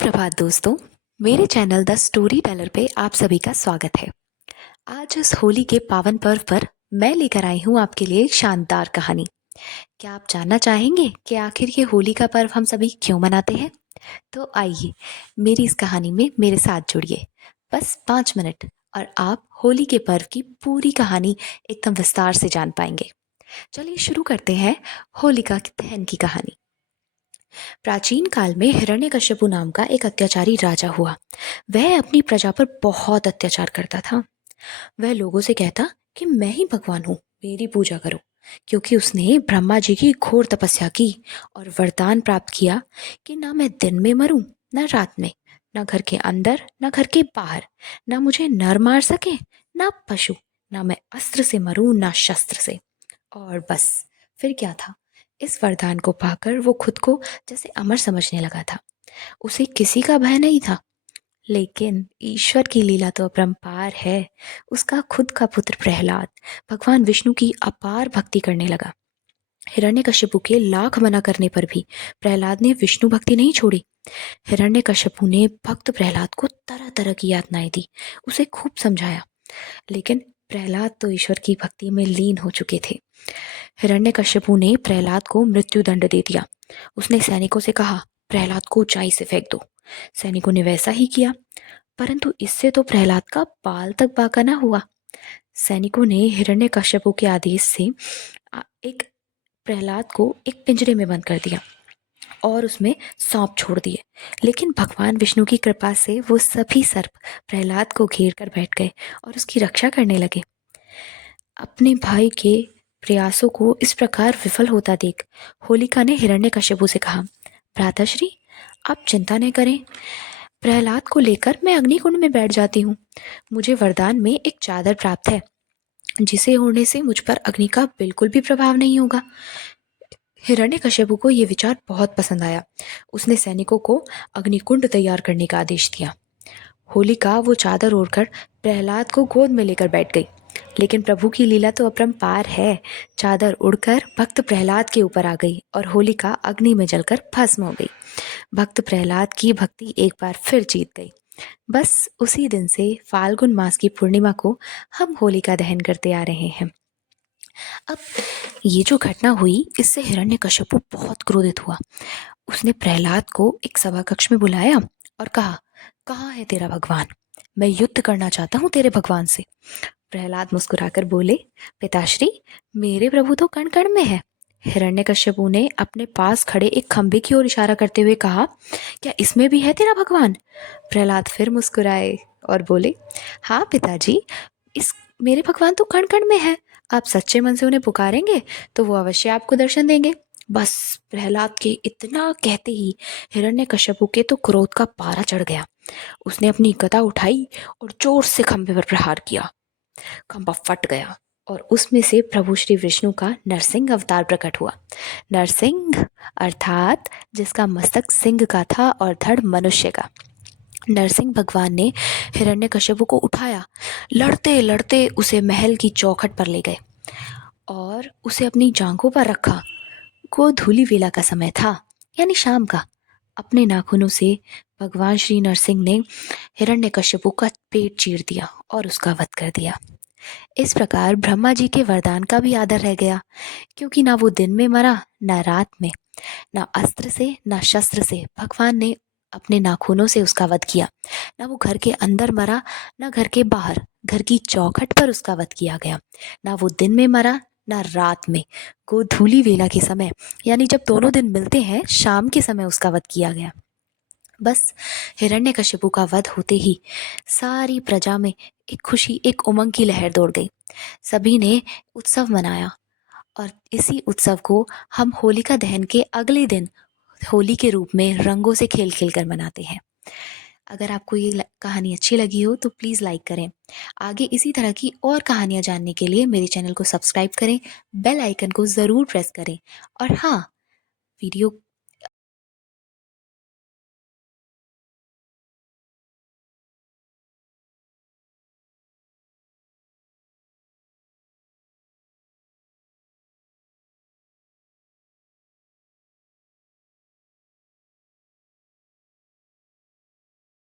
सुप्रभात दोस्तों। मेरे चैनल द स्टोरी टेलर पे आप सभी का स्वागत है। आज इस होली के पावन पर्व पर मैं लेकर आई हूँ आपके लिए एक शानदार कहानी। क्या आप जानना चाहेंगे कि आखिर ये होली का पर्व हम सभी क्यों मनाते हैं? तो आइए मेरी इस कहानी में मेरे साथ जुड़िए। बस 5 मिनट और आप होली के पर्व की पूरी कहानी एकदम विस्तार से जान पाएंगे। चलिए शुरू करते हैं होलिका दहन की कहानी। प्राचीन काल में हिरण्यकश्यपु नाम का एक अत्याचारी राजा हुआ। वह अपनी प्रजा पर बहुत अत्याचार करता था। वह लोगों से कहता कि मैं ही भगवान हूँ, मेरी पूजा करो, क्योंकि उसने ब्रह्मा जी की घोर तपस्या की और वरदान प्राप्त किया कि ना मैं दिन में मरूं, ना रात में, ना घर के अंदर, ना घर के बाहर, ना मुझे नर मार सके, ना पशु, ना मैं अस्त्र से मरूं, ना शस्त्र से। और बस फिर क्या था? इस वरदान को पाकर वो खुद को जैसे अमर समझने लगा था। उसे किसी का भय नहीं था। लेकिन ईश्वर की लीला तो अपरंपार है। उसका खुद का पुत्र प्रहलाद भगवान विष्णु की अपार भक्ति करने लगा। हिरण्यकश्यपु के लाख मना करने पर भी प्रहलाद ने विष्णु भक्ति नहीं छोड़ी। हिरण्यकश्यपु ने भक्त प्रहलाद को तरह तरह की यातनाएं दी, उसे खूब समझाया, लेकिन प्रहलाद तो ईश्वर की भक्ति में लीन हो चुके थे। हिरण्यकश्यपु ने प्रहलाद को मृत्युदंड दे दिया। उसने सैनिकों से कहा, प्रहलाद को ऊंचाई से फेंक दो। सैनिकों ने वैसा ही किया, परंतु इससे तो प्रहलाद का बाल तक बांका न हुआ। सैनिकों ने हिरण्यकश्यपु के आदेश से एक प्रहलाद को एक पिंजरे में बंद कर दिया और उसमें सांप छोड़ दिए। लेकिन भगवान विष्णु की कृपा से वो सभी सर्प प्रहलाद को घेर कर बैठ गए और उसकी रक्षा करने लगे। अपने भाई के प्रयासों को इस प्रकार विफल होता देख होलिका ने हिरण्यकश्यपु से कहा, भ्राताश्री, आप चिंता न करें, प्रहलाद को लेकर मैं अग्निकुंड में बैठ जाती हूँ। मुझे वरदान में एक चादर प्राप्त है, जिसे ओढ़ने से मुझ पर अग्नि का बिल्कुल भी प्रभाव नहीं होगा। हिरण्यकश्यपु को यह विचार बहुत पसंद आया। उसने सैनिकों को अग्निकुंड तैयार करने का आदेश दिया। होलिका वो चादर ओढ़कर प्रहलाद को गोद में लेकर बैठ गई। लेकिन प्रभु की लीला तो अपरंपार है। चादर उड़कर भक्त प्रहलाद के ऊपर आ गई और होलिका अग्नि में जलकर भस्म हो गई। भक्त प्रहलाद की भक्ति एक बार फिर जीत गई। बस उसी दिन से फाल्गुन मास की पूर्णिमा को हम होलिका दहन करते आ रहे हैं। अब ये जो घटना हुई, इससे हिरण्यकश्यपु बहुत क्रोधित हुआ। उसने प्रहलाद को एक सभा कक्ष में बुलाया और कहा, कहाँ है तेरा भगवान? मैं युद्ध करना चाहता हूँ तेरे भगवान से। प्रहलाद मुस्कुराकर बोले, पिताश्री, मेरे प्रभु तो कण कण में है। हिरण्यकश्यपु ने अपने पास खड़े एक खंभे की ओर इशारा करते हुए कहा, क्या इसमें भी है तेरा भगवान? प्रहलाद फिर मुस्कुराए और बोले, हाँ पिताजी, इस मेरे भगवान तो कण कण में है। आप सच्चे मन से उन्हें पुकारेंगे तो वो अवश्य आपको दर्शन देंगे। बस प्रहलाद के इतना कहते ही हिरण्यकश्यपु के तो क्रोध का पारा चढ़ गया। उसने अपनी गदा उठाई और जोर से खंभे पर प्रहार किया। खंभा फट गया और उसमें से प्रभु श्री विष्णु का नरसिंह अवतार प्रकट हुआ। नरसिंह अर्थात जिसका मस्तक सिंह का था और धड़ मनुष्य का। नरसिंह भगवान ने हिरण्यकश्यपु को उठाया, लड़ते लड़ते उसे महल की चौखट पर ले गए और उसे अपनी जांघों पर रखा। गोधूली वेला का समय था, यानी शाम का। अपने नाखूनों से भगवान श्री नरसिंह ने हिरण्यकश्यपु का पेट चीर दिया और उसका वध कर दिया। इस प्रकार ब्रह्मा जी के वरदान का भी आदर रह गया, क्योंकि ना वो दिन में मरा, ना रात में, ना अस्त्र से, ना शस्त्र से भगवान ने अपने नाखूनों से उसका वध किया। ना वो घर के अंदर मरा, ना घर के बाहर, घर की चौखट पर उसका वध किया गया। ना वो दिन में मरा, ना रात में, गोधूली वेला के समय, यानी जब दोनों दिन मिलते हैं, शाम के समय उसका वध किया गया। बस हिरण्यकश्यपु का वध होते ही सारी प्रजा में एक खुशी, एक उमंग की लहर दौड़ गई। सभी ने उत्सव मनाया और इसी उत्सव को हम होलिका दहन के अगले दिन होली के रूप में रंगों से खेल खेल कर मनाते हैं। अगर आपको ये कहानी अच्छी लगी हो तो प्लीज़ लाइक करें। आगे इसी तरह की और कहानियाँ जानने के लिए मेरे चैनल को सब्सक्राइब करें, बेल आइकन को ज़रूर प्रेस करें और हाँ, वीडियो